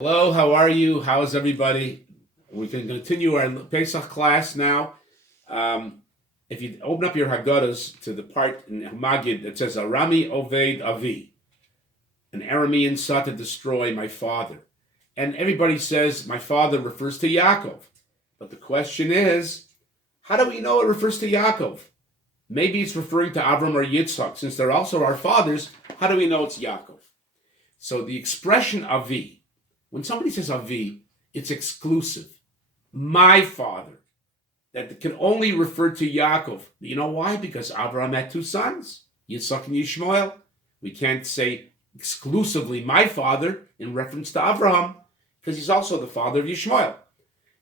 Hello, how are you? How is everybody? We can continue our Pesach class now. Um, if you open up your Haggadahs to the part in Magid that says, Arami Oved Avi, an Aramean sought to destroy my father. And everybody says, my father refers to Yaakov. But the question is, how do we know it refers to Yaakov? Maybe it's referring to Avram or Yitzhak. Since they're also our fathers, how do we know it's Yaakov? So the expression Avi, when somebody says Avi, it's exclusive. My father. That can only refer to Yaakov. You know why? Because Avraham had two sons, Yitzhak and Yishmael. We can't say exclusively my father in reference to Avraham, because he's also the father of Yishmael.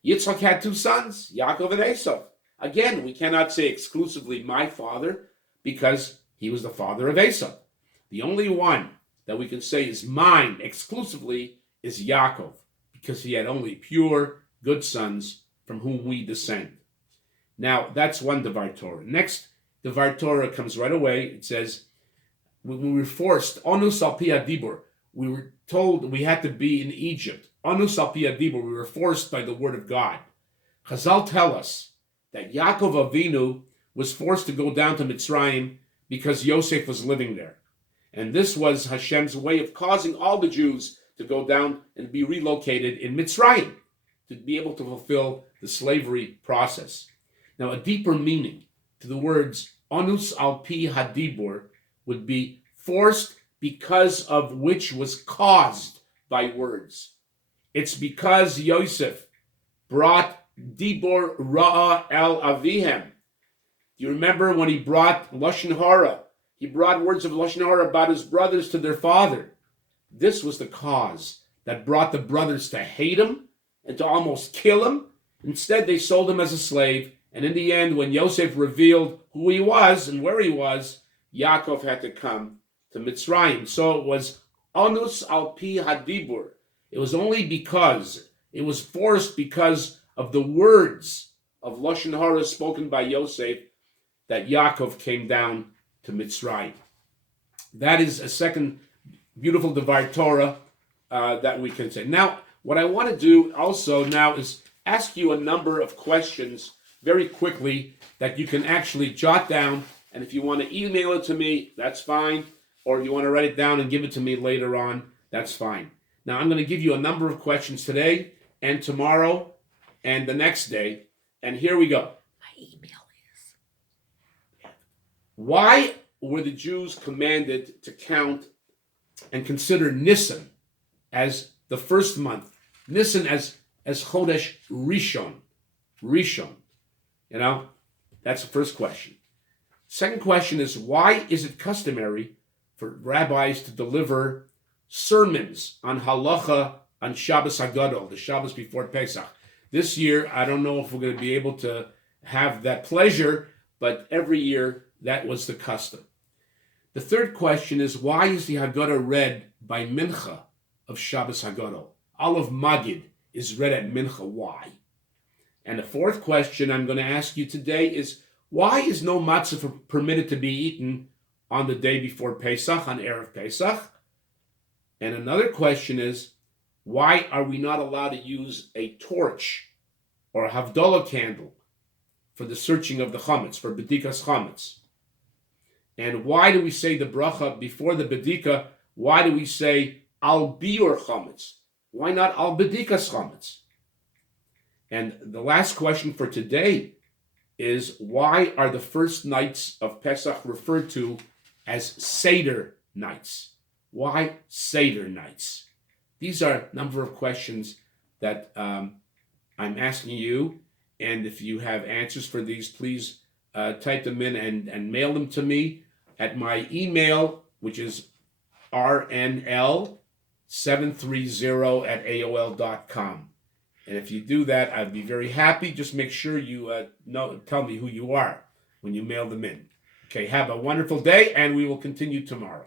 Yitzhak had two sons, Yaakov and Esau. Again, we cannot say exclusively my father, because he was the father of Esau. The only one that we can say is mine exclusively is Yaakov, because he had only pure, good sons from whom we descend. Now, that's one Devar Torah. Next, Devar Torah comes right away. It says, when we were forced, Onus al pi adibur, we were told we had to be in Egypt. Onus al pi adibur, we were forced by the word of God. Chazal tell us that Yaakov Avinu was forced to go down to Mitzrayim because Yosef was living there. And this was Hashem's way of causing all the Jews to go down and be relocated in Mitzrayim to be able to fulfill the slavery process. Now, a deeper meaning to the words onus al pi hadibur would be forced because of which was caused by words. It's because Yosef brought dibur ra'a el avihem. Do you remember when he brought lashon hara? He brought words of lashon hara about his brothers to their father. This was the cause that brought the brothers to hate him and to almost kill him. Instead, they sold him as a slave. And in the end, when Yosef revealed who he was and where he was, Yaakov had to come to Mitzrayim. So it was onus al pi hadibur. It was only because, it was forced because of the words of lashon hara spoken by Yosef that Yaakov came down to Mitzrayim. That is a second beautiful Devar Torah that we can say. Now, what I want to do also now is ask you a number of questions very quickly that you can actually jot down. And if you want to email it to me, that's fine. Or if you want to write it down and give it to me later on, that's fine. Now, I'm going to give you a number of questions today and tomorrow and the next day. And here we go. My email is. Why were the Jews commanded to count and consider Nisan as the first month? Nisan as Chodesh Rishon. Rishon. You know, that's the first question. Second question is, why is it customary for rabbis to deliver sermons on Halacha on Shabbos Hagadol, the Shabbos before Pesach? This year, I don't know if we're going to be able to have that pleasure, but every year that was the custom. The third question is, why is the Haggadah read by Mincha of Shabbos Hagadol? Aleph Magid is read at Mincha. Why? And the fourth question I'm going to ask you today is, why is no matzah permitted to be eaten on the day before Pesach, on Erev Pesach? And another question is, why are we not allowed to use a torch or a Havdalah candle for the searching of the chametz, for bedikas chametz? And why do we say the bracha before the bedika? Why do we say al biur chametz? Why not al bedikas chametz? And the last question for today is, why are the first nights of Pesach referred to as Seder nights? Why Seder nights? These are a number of questions that I'm asking you. And if you have answers for these, please type them in and mail them to me at my email, which is rnl730@aol.com. And if you do that, I'd be very happy. Just make sure you tell me who you are when you mail them in. Okay, have a wonderful day, and we will continue tomorrow.